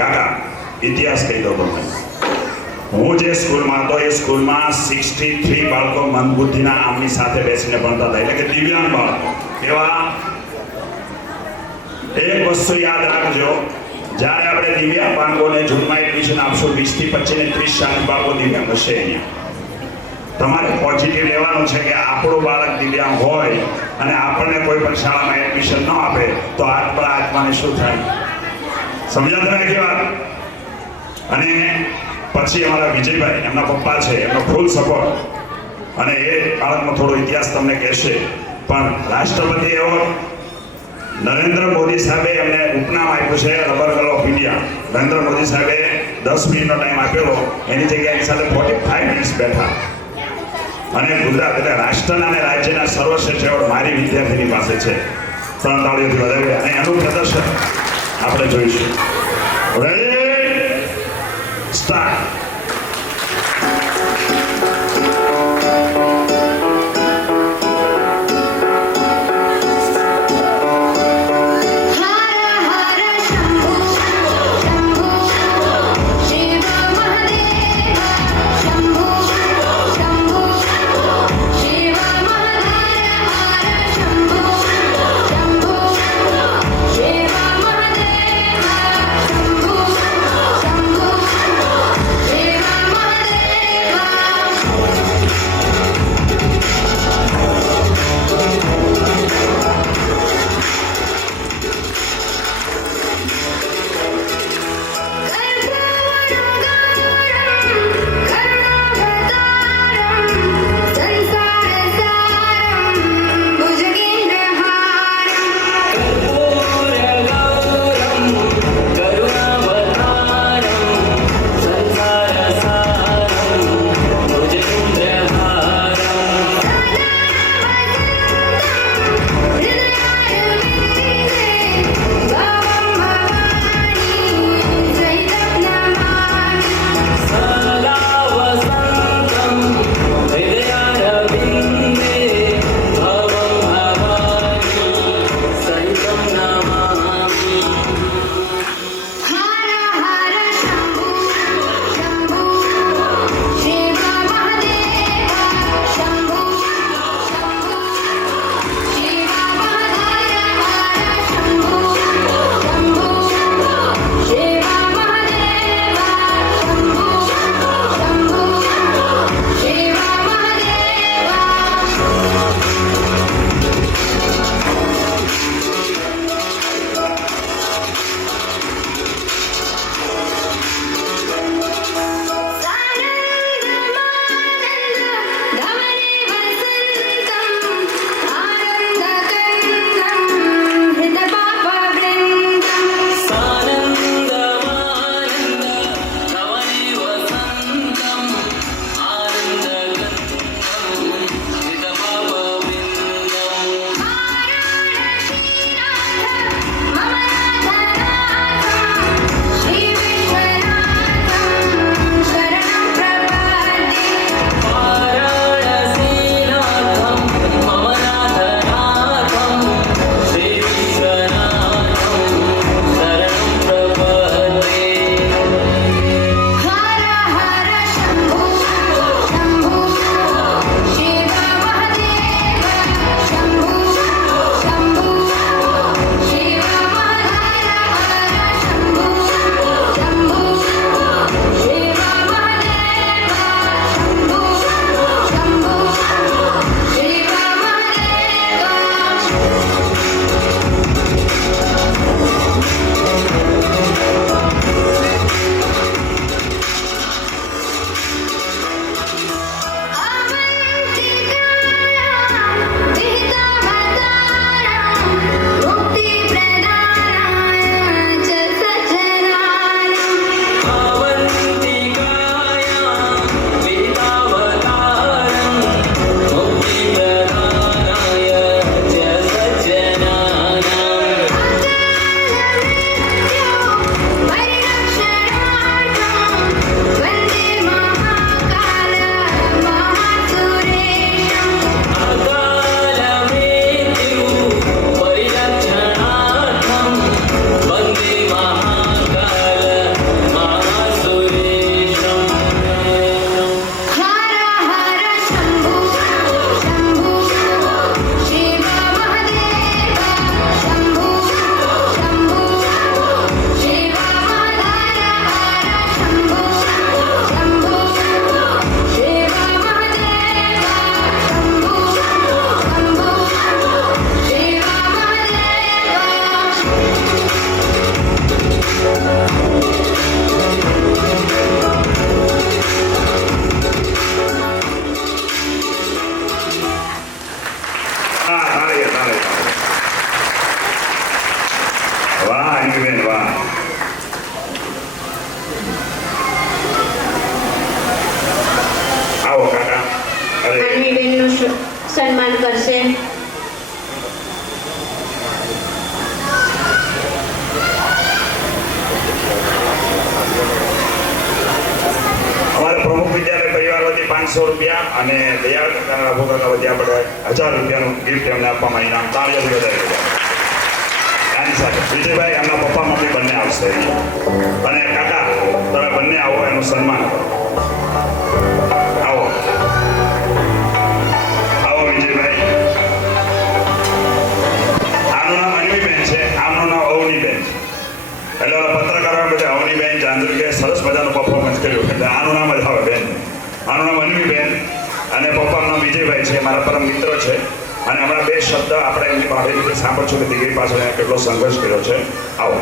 કાકા ઇતિહાસ કહી દો તમને. હું જે સ્કૂલમાં હતો એ સ્કૂલમાં 63 બાળકો મંદબુદ્ધિના આમની સાથે બેસીને ભણતા હતા, એટલે કે દિવ્યાંગ બાળકો. એવા એક વસ્તુ યાદ રાખજો, જ્યારે આપણે દિવ્યાંગ બાળકોને જૂનમાં એડમિશન આપશું 20 થી 25 ને 30 બાળકો દિવ્યાંગ હશે અહીંયા. તમારે પોઝિટિવ લેવાનું છે કે આપણું બાળક દિવ્યાંગ હોય અને આપણને કોઈ પણ શાળામાં એડમિશન ન આપે તો આપણા આત્માને શું થાય? સમજ્યા તમે કે વાત? અને પછી અમારા વિજયભાઈ, એમના પપ્પા છે, એમનો ફૂલ સપોર્ટ, અને એ બાળકનો થોડો ઇતિહાસ તમને કહેશે. પણ રાષ્ટ્રપતિ એવોર્ડ નરેન્દ્ર મોદી સાહેબે એમને ઉપનામ આપ્યું છે rubber girl of India. Narendra Modi સાહેબે 10 મિનિટનો ટાઈમ આપેલો, એની જગ્યાએ એની સાથે 45 મિનિટ્સ બેઠા. અને ગુજરાત એટલે રાષ્ટ્રના અને રાજ્યના સર્વશ્રેષ્ઠ એવોર્ડ મારી વિદ્યાર્થીની પાસે છે. 3 તાળીઓથી વધાવી, અને એનું પ્રદર્શન આપણે જોઈશું. Ready, start. 500 રૂપિયા અને દયાળ કાકાના રઘુ કાકા વતી આપણે 1000 રૂપિયાનું ગિફ્ટ એમને આપવામાં ઇનામ તાળીઓથી વધારી દીધા એની સાથે વિજયભાઈ એમના પપ્પા મમ્મી બંને આવશે અને કાકા તમે બંને આવો એનું સન્માન કરો આવો આવો વિજયભાઈ આનું નામ અન્વીબેન છે આમનું નામ અવનીબેન છે એટલે પત્રકારો બધા અવનીબેન ચાંદ્રકે સરસ મજાનું પરફોર્મન્સ કર્યું એટલે આનું નામ જ આવે બેન આનું નામ અન્વીબેન અને પપ્પાનું નામ વિજયભાઈ છે મારા પરમ મિત્ર છે અને હમણાં 2 શબ્દ આપણે એમની પાસેથી સાંભળશું કે દીકરી પાછળ કેટલો સંઘર્ષ કર્યો છે આવો